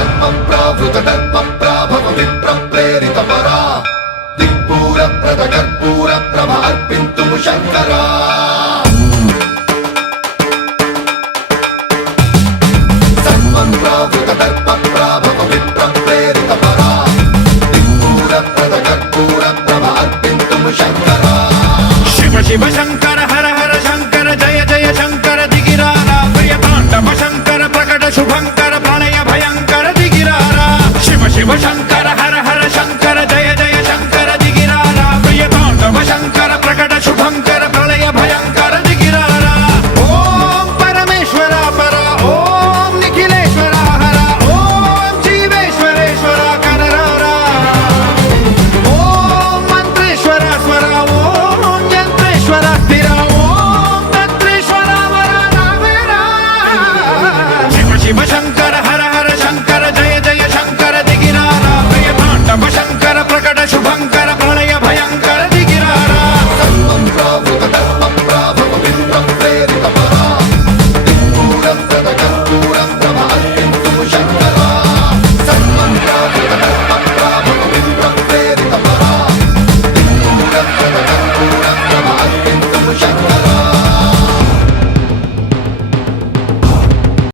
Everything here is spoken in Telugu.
ధర్మప్రావృత దర్పప్రాభవ విప్రప్రేరితపరా దిక్పూరప్రద కర్పూర ప్రభ అర్పింతుము శంకరా ధర్మప్రావృత దర్పప్రాభవ విప్రప్రేరితపరా దిక్పూరప్రద కర్పూర ప్రభ అర్పింతుము శంకరా శివ శివ శంకర హర హర శంకర జయ జయ శంకర దిగిరారా ప్రియతాండవ శంకర ప్రకట శుభంకర ప్రణయ భయంకర దిగిరారా శివ శివ శంకర